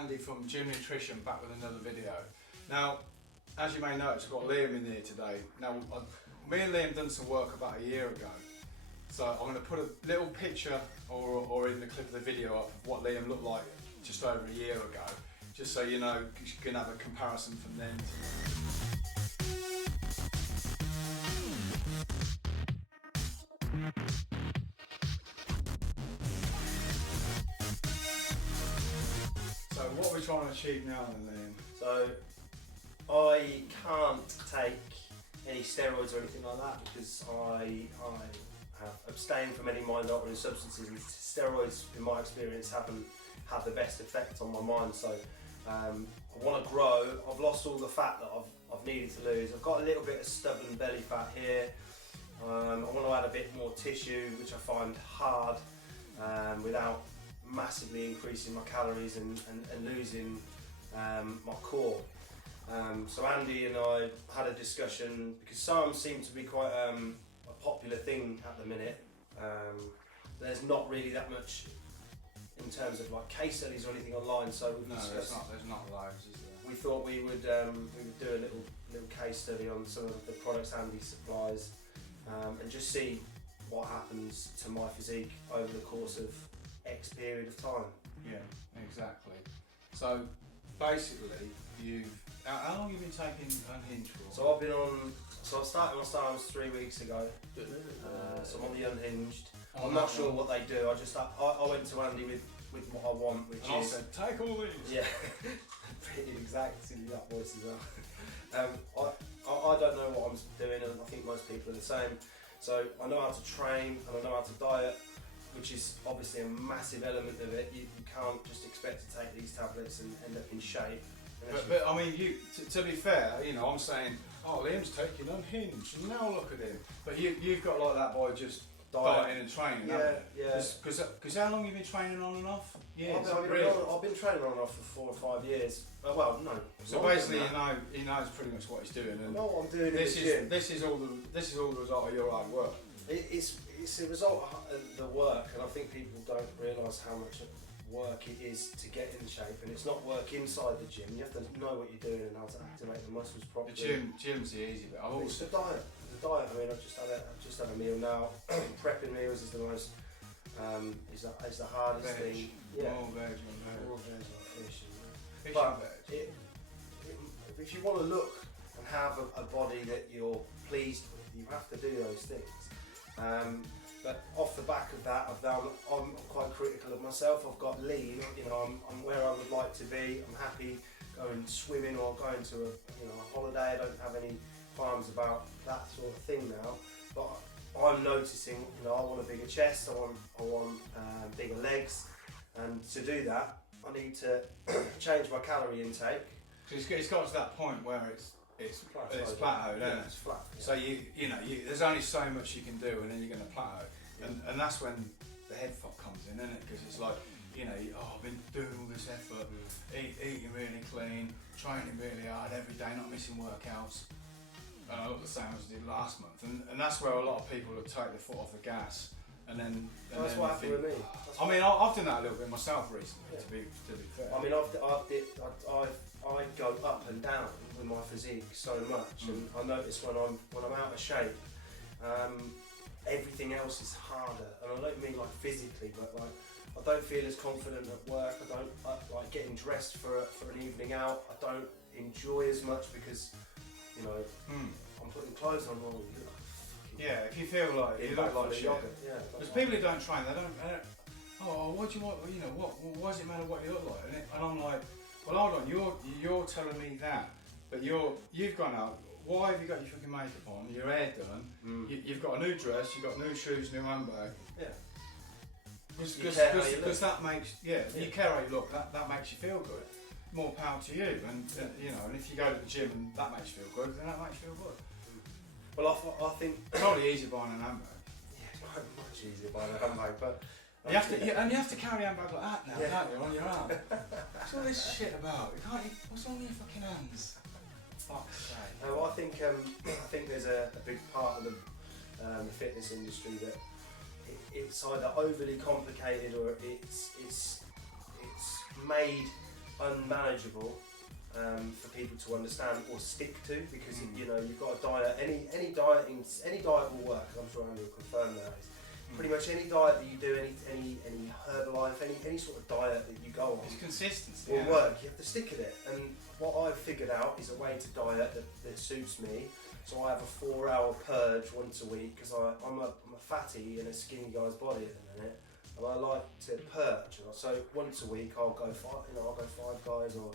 Andy from Gymnutrition back with another video. Now, as you may notice, I've got Liam in here today. Now, me and Liam done some work about a year ago. So I'm going to put a little picture or in the clip of the video of what Liam looked like just over a year ago, just so you know, you can have a comparison from then to So what we're trying to achieve now then, Liam? So I can't take any steroids or anything like that because I have abstained from any mind-altering substances, and steroids, in my experience, haven't had the best effect on my mind. So I want to grow. I've lost all the fat that I've needed to lose. I've got a little bit of stubborn belly fat here. I want to add a bit more tissue, which I find hard without massively increasing my calories and losing my core. So Andy and I had a discussion because SARMs seem to be quite a popular thing at the minute. There's not really that much in terms of like case studies or anything online. So we've there's not loads, is there? We thought we would do a little case study on some of the products Andy supplies and just see what happens to my physique over the course of X period of time. Yeah, exactly. So basically, how long have you been taking Unhinged for? So I started my SARMs 3 weeks ago. So I'm on the Unhinged. I'm not sure what they do. I went to Andy with what I want, which and is. I said, take all these. Yeah, pretty exactly that voice as well. I don't know what I'm doing, and I think most people are the same. So I know how to train and I know how to diet, which is obviously a massive element of it. You can't just expect to take these tablets and end up in shape. But I mean, to be fair, you know, I'm saying, oh, Liam's taking Unhinged, and now look at him. But you've got like that by just dieting and training, haven't you? Yeah. Because how long have you been training on and off? Years. I've been training on and off for 4 or 5 years. Well, no. So basically, he knows pretty much what he's doing. And I know what I'm doing. This is all the result of your hard work. It's a result of the work, and I think people don't realise how much work it is to get in shape. And it's not work inside the gym. You have to know what you're doing and how to activate the muscles properly. The gym's the easy bit. It's the diet. The diet. I mean, I've just had a meal now. Prepping meals is the most is the hardest thing. Yeah. More veg on fish. Fish But and veg. if you want to look and have a body that you're pleased with, you have to do those things. But off the back of that, I'm quite critical of myself. I've got lean, you know, I'm where I would like to be. I'm happy going swimming or going to a holiday. I don't have any qualms about that sort of thing now. But I'm noticing, you know, I want a bigger chest. I want bigger legs, and to do that, I need to change my calorie intake. So it's got to that point where it's plateaued, isn't it? It's flat. Yeah. So there's only so much you can do, and then you're going to plateau, and that's when the head fuck comes in, isn't it? Because it's like, you know, I've been doing all this effort, eating really clean, training really hard every day, not missing workouts, and I look the same as I did last month, and that's where a lot of people will take their foot off the gas. And then that's what happened with me. I mean, I've done that a little bit myself recently, to be fair. I mean, I go up and down with my physique so much, and I notice when I'm out of shape, everything else is harder. And I don't mean like physically, but like I don't feel as confident at work. I don't like getting dressed for an evening out. I don't enjoy as much because, you know, I'm putting clothes on all. Yeah, if you feel like you look like shit. Yeah, because people who don't train, they don't. Oh, what do you want? You know, why does it matter what you look like? And I'm like, well, hold on, you're telling me that, but you've gone out. Why have you got your fucking makeup on? Your hair done? You've got a new dress. You've got new shoes, new handbag. Yeah. Because that makes you care how you look. That makes you feel good. More power to you. And you know, and if you go to the gym and that makes you feel good, then that makes you feel good. Well, I think probably easier buying an handbag. Yeah, much easier buying a handbag, but you have to carry a handbag like that now, don't you, on your arm? What's all this shit about? What's on your fucking hands? Fuck's sake. No, I think there's a big part of the fitness industry that it's either overly complicated or it's made unmanageable for people to understand or stick to, because you know, you've got a diet. Any diet will work. I'm sure Andy will confirm that. Pretty much any diet that you do, any Herbalife, any sort of diet that you go on, it's consistency. Will work. You have to stick at it. And what I've figured out is a way to diet that suits me. So I have a 4-hour purge once a week, because I'm a fatty in a skinny guy's body at the minute, and I like to purge. So once a week I'll go 5 guys, or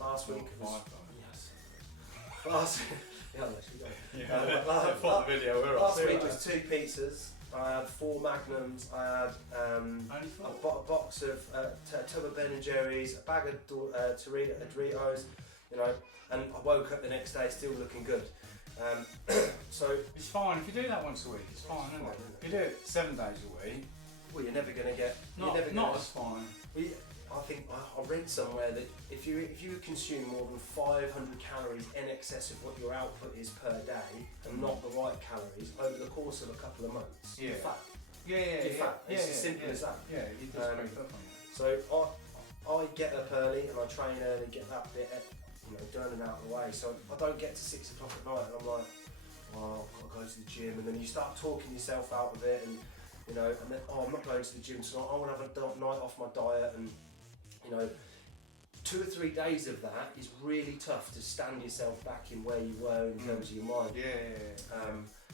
last week was 5 guys. Yes. Last Last week was 2 pizzas. I had 4 Magnums. I had a box of a tub of Ben and Jerry's, a bag of Doritos, you know, and I woke up the next day still looking good. So it's fine if you do that once a week. It's fine, isn't it? If you do it 7 days a week, well, you're never going to get. Not as fine. I think I read somewhere that if you consume more than 500 calories in excess of what your output is per day, and not the right calories, over the course of a couple of months, you're fat. You're fat. It's as simple as that. Yeah, it does creep up on you. So I get up early and I train early, get that bit, you know, done and out of the way. So I don't get to 6 o'clock at night and I'm like, well, I've got to go to the gym, and then you start talking yourself out of it, and you know, and then I'm not going to the gym tonight. I want to have a night off my diet, and you know, 2 or 3 days of that is really tough to stand yourself back in where you were in terms of your mind.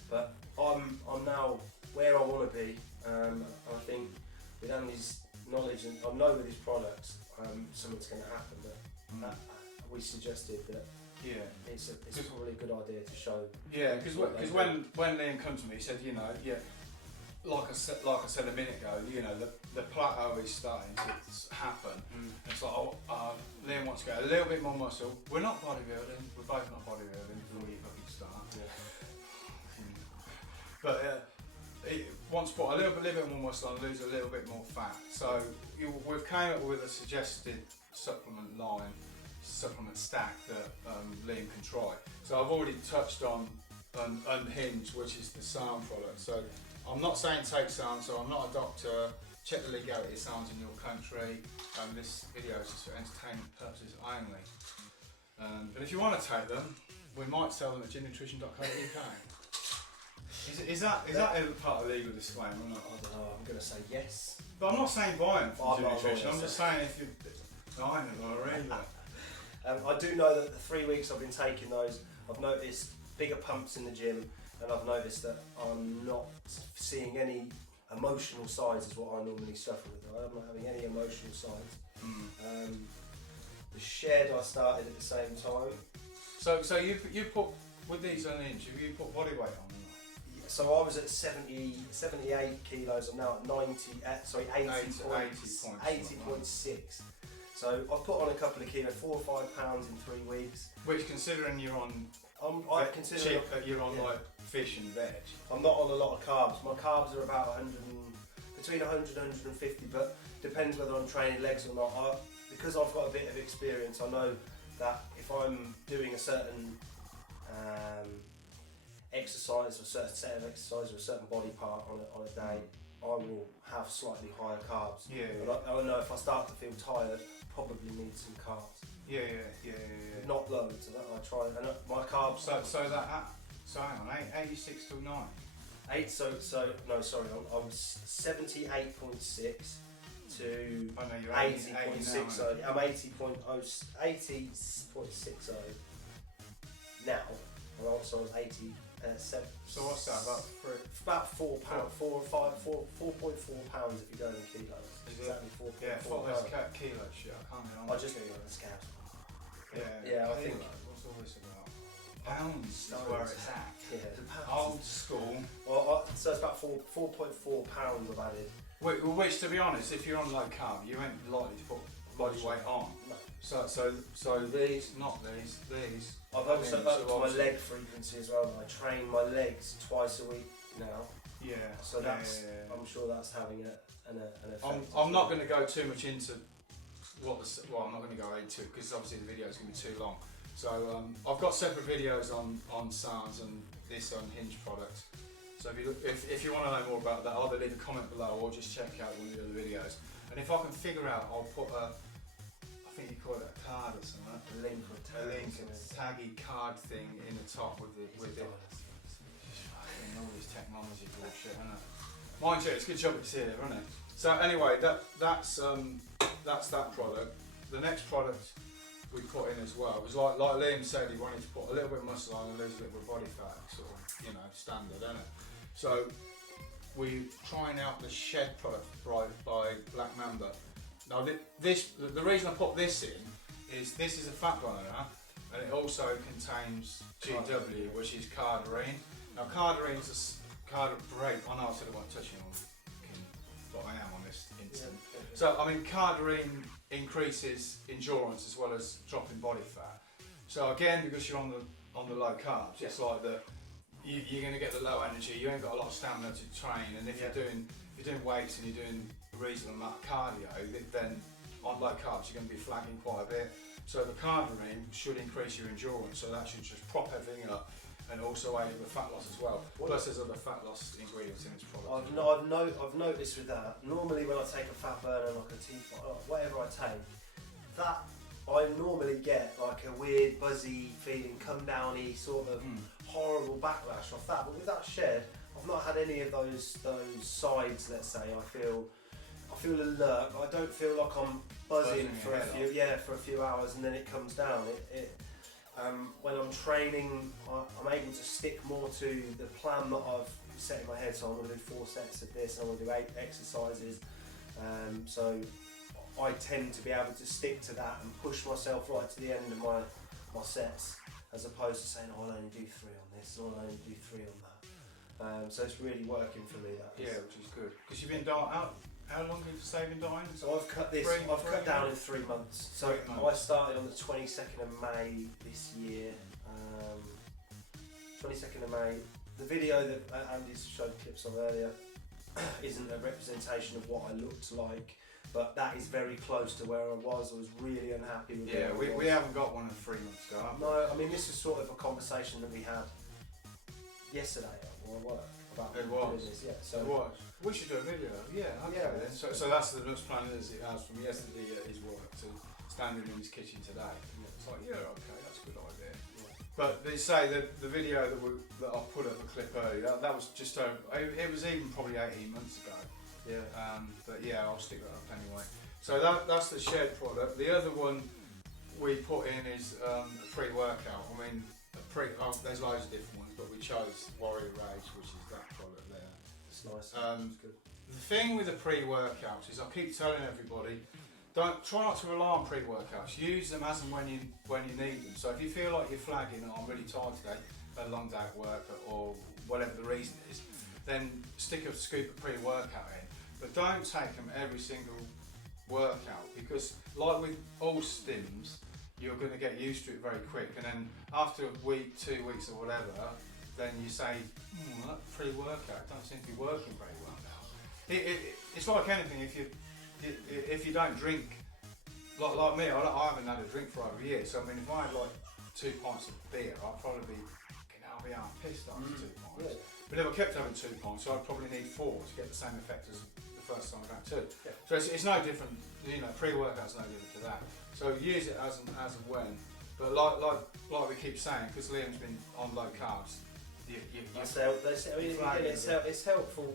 But I'm now where I want to be. I think with Andy's knowledge, and I know with his products, something's going to happen. That we suggested that it's probably a good idea to show. Yeah, because when Liam came to me, he said, you know, like I said a minute ago, you know, the plateau is starting to happen. It's like, Liam wants to get a little bit more muscle. We're not bodybuilding. We're both not bodybuilding before you fucking start. But he wants to put a little bit more muscle and lose a little bit more fat. So we've came up with a suggested supplement stack that Liam can try. So I've already touched on Unhinged, which is the SARM product. So I'm not saying take SARM, so I'm not a doctor. Check the legality of SARMs in your country. This video is just for entertainment purposes only. But if you want to take them, we might sell them at gymnutrition.co.uk. Is that ever part of the legal disclaimer or not? I don't know, I'm going to say yes. But I'm not saying buy them from I'm not Gymnutrition, I'm just saying if you... I do know that the 3 weeks I've been taking those, I've noticed bigger pumps in the gym, and I've noticed that I'm not seeing any emotional sides is what I normally suffer with. I'm not having any emotional sides. The shed I started at the same time. So you put, with these Unhinged, have you put body weight on them? So I was at 78 kilos. I'm now at 80.6. So I've put on a couple of kilos, 4 or 5 pounds in 3 weeks. Which, considering you're on, you're on like fish and veg. I'm not on a lot of carbs. My carbs are about between 100 and 150, but depends whether I'm training legs or not. Because I've got a bit of experience, I know that if I'm doing a certain exercise or certain set of exercise or a certain body part on a day, I will have slightly higher carbs. But I know if I start to feel tired, probably need some carbs. Not loads. I try, and my carbs. So hang on, 86 till 9. I was 78.6 to 80.60. I'm 80.60 now. And also I was 87. So what's that, about 4 pounds, 4.4 pounds if you go in kilos. Exactly 4.4 Yeah, I thought that's kilo shit, I can't get on I just get on the scales. Yeah, I think. What's all this about? Pounds is where it's at. Old school. Well, so it's about 4.4 pounds I've added. Which, to be honest, if you're on low carb, you ain't likely to put body weight on. No. So these, not these. I've also upped my leg frequency as well. I train my legs twice a week now. So that's, I'm sure that's having an effect. I'm not going to go too much into I'm not going to go into it because obviously the video is going to be too long. So I've got separate videos on SARMs and this Unhinged product. So if you want to know more about that, either leave a comment below or just check out one of the other videos. And if I can figure out, I'll put I think card or something. A link or A taggy card thing in the top with it. All this technology bullshit, isn't it? Mind you, it's a good job it's here, isn't it? So anyway, that's that product. The next product we put in as well was like Liam said, he wanted to put a little bit of muscle on and lose a little bit of body fat, sort of, you know, standard, isn't it? So we're trying out the Shed product by Black Mamba. Now the reason I put this in is this is a fat burner, and it also contains GW, which is cardarine. Now cardarine's great. I know I said I wasn't touching on, but I am on this instant. Yeah. So I mean, cardarine increases endurance as well as dropping body fat. So again, because you're on the low carbs, it's like you're going to get the low energy. You ain't got a lot of stamina to train, and if you're doing weights and you're doing a reasonable amount of cardio, then on low carbs you're going to be flagging quite a bit. So the cardarine should increase your endurance, so that should just prop everything up. And also aid with fat loss as well. Plus there's other fat loss ingredients in this product. I've noticed with that, normally when I take a fat burner like a T5 or whatever I take, that I normally get like a weird buzzy feeling, come downy sort of horrible backlash off that. But with that Shed, I've not had any of those sides, let's say. I feel alert, but I don't feel like I'm buzzing for a few hours and then it comes down. When I'm training, I'm able to stick more to the plan that I've set in my head. So I'm going to do 4 sets of this, I'm going to do 8 exercises. So I tend to be able to stick to that and push myself right to the end of my sets, as opposed to saying, oh, I'll only do 3 on this, or I'll only do 3 on that. So it's really working for me. That is. Yeah, which is good. Because you've been out. How long have you been dying? So I've cut this. I've cut down in 3 months. So I started on the 22nd of May this year. 22nd of May. The video that Andy showed clips of earlier isn't a representation of what I looked like, but that is very close to where I was. I was really unhappy with it. Yeah, we haven't got one in 3 months ago. No, I mean this is sort of a conversation that we had yesterday at work about doing this. Yeah, so it was. We should do a video. Yeah, okay. Yeah. Then. So that's the next plan as it has from yesterday at his work to standing in his kitchen today. Yeah. It's like, yeah, okay, that's a good idea. Yeah. But they say that the video that I put up a clip earlier, that was just over, it was even probably 18 months ago. Yeah. But yeah, I'll stick that up anyway. So that's the Shed product. The other one we put in is a pre-workout. I mean, there's loads of different ones, but we chose Warrior Rage, which is that product there. It's nice. It's good. The thing with the pre-workouts is I keep telling everybody, try not to rely on pre-workouts. Use them as and when you need them. So if you feel like you're flagging, I'm really tired today, had a long day at work, or whatever the reason is, then stick a scoop of pre-workout in. But don't take them every single workout, because like with all stims, you're going to get used to it very quick, and then after a week, 2 weeks or whatever, then you say, that pre-workout don't seem to be working very well now. It's like anything, if you don't drink, like me, I haven't had a drink for over a year, so I mean if I had like 2 pints of beer, I'd probably be half pissed after 2 pints. Yeah. But if I kept having 2 pints, so I'd probably need 4 to get the same effect as the first time I drank 2. Yeah. So it's no different, pre-workout's no different to that. So use it as and when. But like we keep saying, because Liam's been on low carbs, it's helpful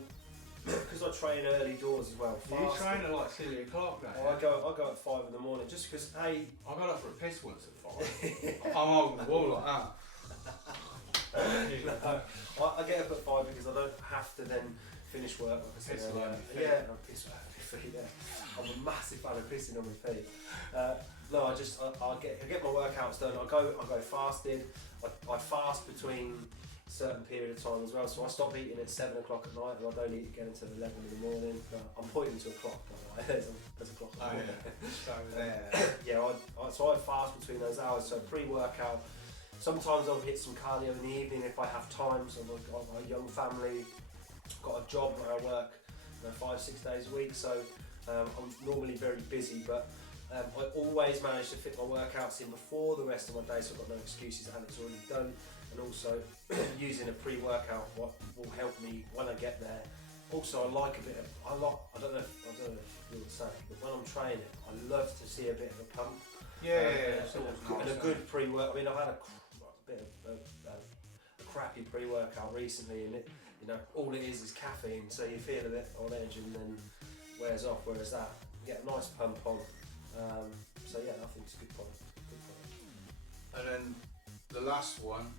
because I train early doors as well. You train at like silly o'clock now. I go at 5 in the morning just because I got up for a piss once at 5. I'm holding the wall like that. No, I get up at 5 because I don't have to then finish work. Like I said, I piss on my feet. Yeah, I'm a massive fan of pissing on my feet. No, I get my workouts done. I go fasted. I fast between a certain period of time as well. So I stop eating at 7 o'clock at night, and I don't eat again until 11 in the morning. I'm pointing to a clock, by the way. There's a clock. Oh yeah. So there. Yeah, so I fast between those hours. So pre-workout. Sometimes I'll hit some cardio in the evening if I have time. So I've got a young family, got a job where I work 5-6 days a week. So I'm normally very busy, but I always manage to fit my workouts in before the rest of my day, so I've got no excuses and it's already done. And also using a pre-workout will help me when I get there. Also, I like a bit of, I don't know if you're the same, but when I'm training, I love to see a bit of a pump. It's always and nice, a good pre-work. I mean, I've had a bit of a crappy pre-workout recently, and it, all it is caffeine, so you feel a bit on edge and then wears off. Whereas that, you get a nice pump on. So yeah, I think it's a good point. And then the last one,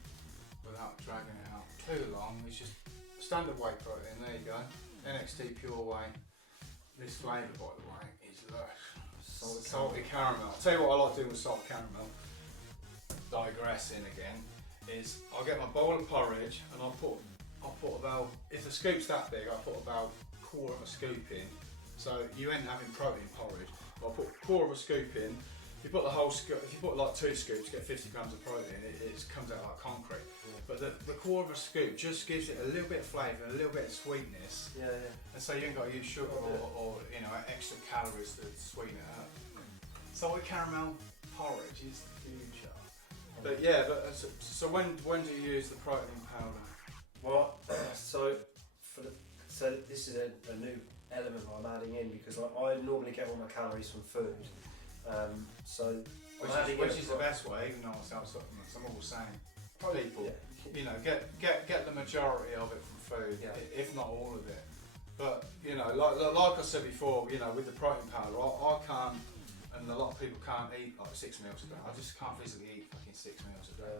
without dragging it out too long, is just standard whey protein. There you go, NXT Pure Whey. This flavour, by the way, is lush. Salty caramel. I'll tell you what I like doing with salted caramel. Digressing again, is I'll get my bowl of porridge and I'll put about, if the scoop's that big, I'll put about a quarter of a scoop in. So you end up having protein porridge. I'll put a quarter of a scoop in. If you put the whole scoop, if you put like 2 scoops, you get 50 grams of protein. It comes out like concrete. Yeah. But the quarter of a scoop just gives it a little bit of flavour, a little bit of sweetness. Yeah. And so you ain't got to use sugar or extra calories to sweeten it up. Salted caramel porridge is the future. But yeah, so when do you use the protein powder? Well, so this is a new element I'm adding in, because I normally get all my calories from food. Which is the best way, even though I sell supplements. I'm always saying, people, get the majority of it from food, if not all of it. But like I said before, with the protein powder, I can't, and a lot of people can't eat like 6 meals a day. I just can't physically eat fucking 6 meals a day.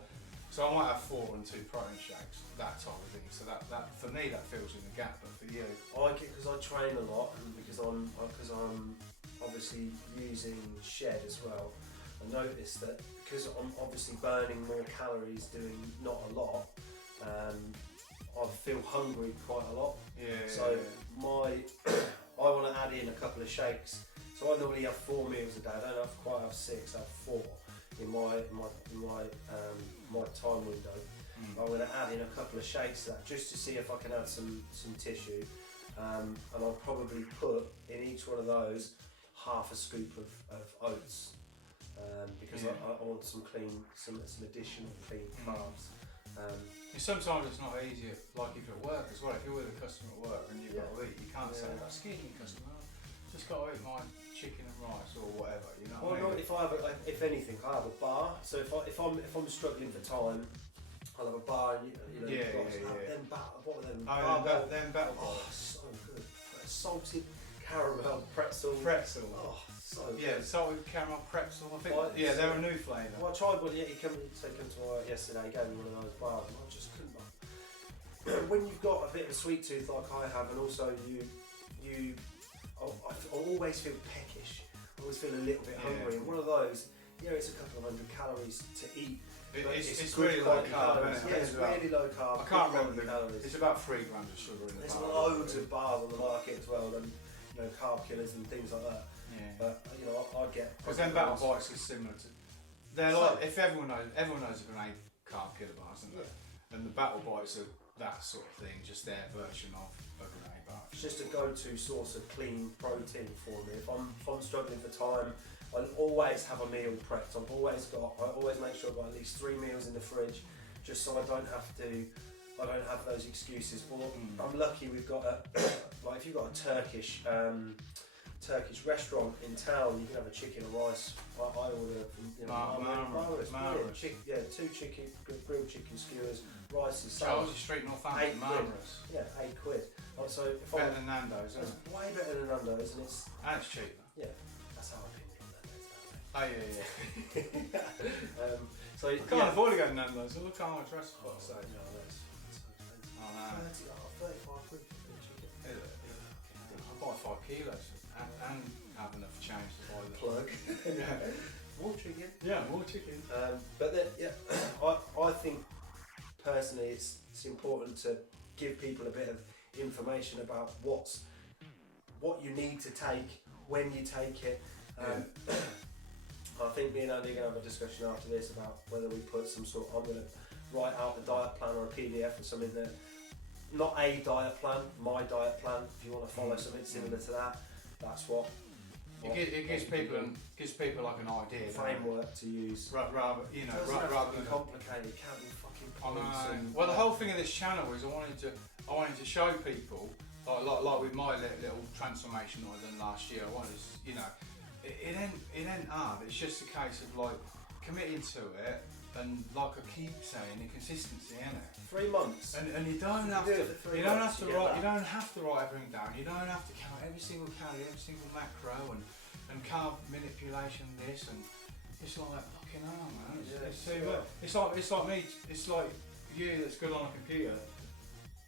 So I might have 4 and 2 protein shakes, that type of thing. So that for me that fills in the gap. But for you, because I train a lot, and because I'm obviously using shed as well, I noticed that because I'm obviously burning more calories doing not a lot, I feel hungry quite a lot. I want to add in a couple of shakes. So I normally have 4 meals a day. I don't quite have 6. I have 4 in my time window. I'm going to add in a couple of shakes to that, just to see if I can add some tissue. And I'll probably put in each one of those half a scoop of oats, because I want some additional clean carbs. Sometimes it's not easy, like if you're at work as well. If you're with a customer at work and you've got to eat, you can't say, "Excuse me, customer, just got to eat my chicken and rice or whatever." Well, I mean? If anything, I have a bar. So if I'm struggling for time, I'll have a bar. And Then what are them? Them battle bars. Oh, so good. Salted caramel pretzel. Oh, so good. Yeah, salted caramel pretzel. I think. They're a new flavour. Well, I tried one. Yeah, he came to my work yesterday. He gave me one of those bars, and I just couldn't. When you've got a bit of a sweet tooth like I have, and also I always feel peckish. I always feel a little bit hungry. And one of those, it's a couple of 100 calories to eat. It's really low carb, isn't it? Yeah, it's really low carb. I can't remember the calories. It's about 3 grams of sugar in the There's bar. loads of bars on the market as well, and carb killers and things like that. Yeah. But I get. Because then battle bites are similar to. They're like, if everyone knows a grenade carb killer bars, isn't it? And the battle bites are that sort of thing, just their version of a grenade bar. It's just a go-to source of clean protein for me. If I'm struggling for time, I always have a meal prepped. I always make sure I've got at least 3 meals in the fridge, just so I don't have those excuses. Or I'm lucky we've got if you've got a Turkish restaurant in town, you can have a chicken and rice. I order from 2 grilled chicken skewers, rice and salad. Charles Street, Northampton, marvellous. Yeah, £8. So if better than Nando's, isn't it? It's way better than Nando's, and it's cheaper. Yeah, that's how I pick Oh yeah. So I can't afford to go to Nando's, so look how much rest for fuck's sake. No, that's so expensive. Oh no. 35 quid for a chicken. Is it? I buy 5 kilos and have enough change to buy the plug. More chicken. Yeah, more chicken. But then, I think personally it's important to give people a bit of information about what you need to take, when you take it. I think me and Andy are going to have a discussion after this about whether we put some sort of, I'm going to write out a diet plan or a PDF or something that, not a diet plan, my diet plan, if you want to follow something similar to that, that's what. It gives people like an idea. Framework to use. Rather than complicated, it can't be fucking points. Well, the whole thing of this channel is I wanted to show people, like with my little transformation I done last year, I wanted to, it ain't hard. It's just a case of like committing to it, and like I keep saying, the consistency, innit? 3 months. And you don't have do to. it for 3 You don't months, have to you get write. that. You don't have to write everything down. You don't have to count every single calorie, every single macro, and carb manipulation. This and it's like fucking hell, man. It's too much. It's like me. It's like you that's good on a computer,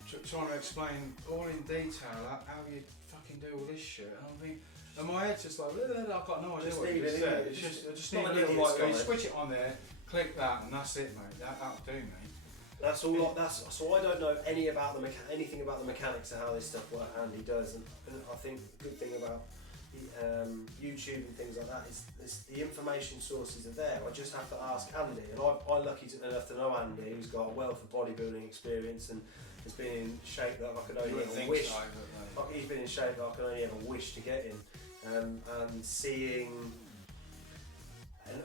trying to explain all in detail how you fucking do all this shit. And I think, and my head's just like, I've got no idea Just what you leave just it, said. innit? It's just, I just Not need a an little idiot's like, you guide. switch it on there, click that, and that's it, mate. That'll do me. That's all. So I don't know anything about the mechanics of how this stuff works. Andy does, and I think the good thing about YouTube and things like that is the information sources are there. I just have to ask Andy, and I'm lucky enough to know Andy, who's got a wealth of bodybuilding experience and has been in shape that I could only ever wish. He's been in shape that I could only ever wish to get in, and seeing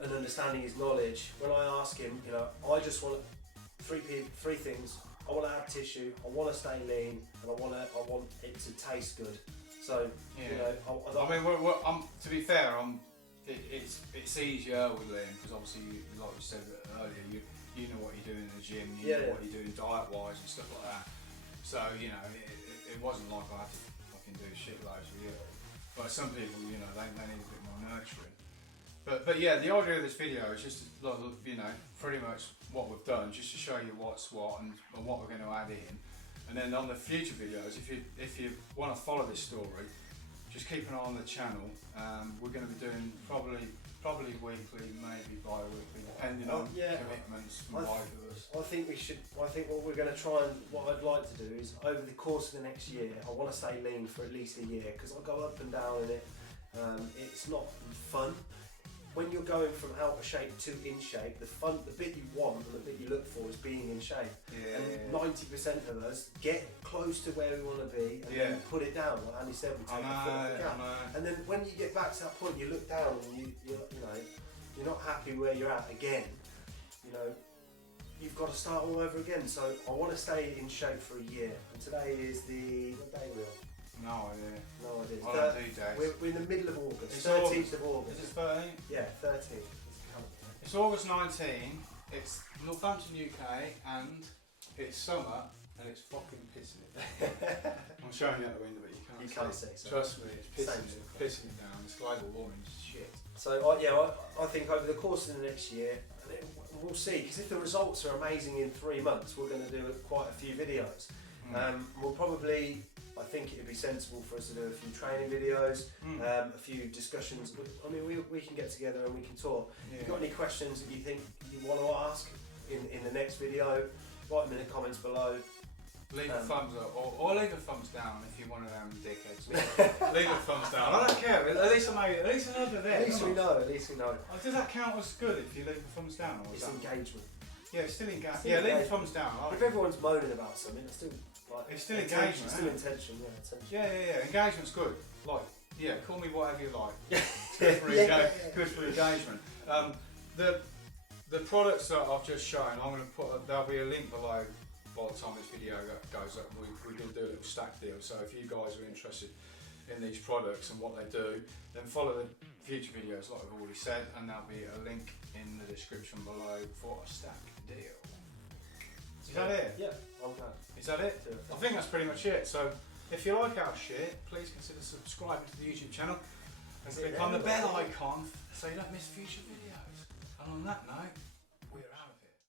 and understanding his knowledge. When I ask him, I just want three things. I want to add tissue, I want to stay lean, and I want it to taste good. So, yeah. I mean, to be fair, it's easier with lean because obviously, like we said earlier, you know what you're doing in the gym, you know what you're doing diet-wise and stuff like that. So, it wasn't like I had to fucking do shit loads of it. But some people, they need a bit more nurturing. But yeah, the idea of this video is just, pretty much what we've done, just to show you what's what and what we're going to add in. And then on the future videos, if you want to follow this story, just keep an eye on the channel. We're going to be doing probably weekly, maybe bi-weekly, depending on commitments from both of us. I think what we're going to try and what I'd like to do is over the course of the next year, I want to stay lean for at least a year because I go up and down in it. It's not fun. When you're going from out of shape to in shape, the bit you want and the bit you look for is being in shape. Yeah, and 90% of us get close to where we want to be and then put it down. Like Andy said, we take the foot off the gas. And then when you get back to that point, you look down and you're not happy where you're at again. You've got to start all over again. So I want to stay in shape for a year. And today is what day are we on? No idea. No idea. I don't do days. We're in the middle of August. It's 13th of August. Is it 13? Yeah, 13th. It's August 19. It's Northampton, UK, and it's summer, and it's fucking pissing it down. I'm showing you out the window, but you can't see. So. Trust me, it's pissing it down. It's global warming shit. So I think over the course of the next year, we'll see. Because if the results are amazing in 3 months, we're going to do quite a few videos. We'll probably. I think it would be sensible for us to do a few training videos, a few discussions. I mean, we can get together and we can talk. If you've got any questions that you think you want to ask in the next video, write them in the comments below. Leave a thumbs up or leave a thumbs down if you're one of them dickheads. Leave a thumbs down. I don't care. At least I know there. At least we know. Does that count as good if you leave a thumbs down? Or It's engagement. Yeah, it's still engagement. Yeah, leave a thumbs down. If everyone's moaning about something, it's still. It's still engagement. It's still intention, yeah. Engagement's good. Call me whatever you like. It's good for engagement. The products that I've just shown, I'm going to put. There'll be a link below by the time this video goes up. We're going to do a little stack deal. So if you guys are interested in these products and what they do, then follow the future videos, like I've already said, and there'll be a link in the description below for a stack deal. Is that it? Yeah, I'm glad. Is that it? I think that's pretty much it. So if you like our shit, please consider subscribing to the YouTube channel and click on the bell icon so you don't miss future videos. And on that note,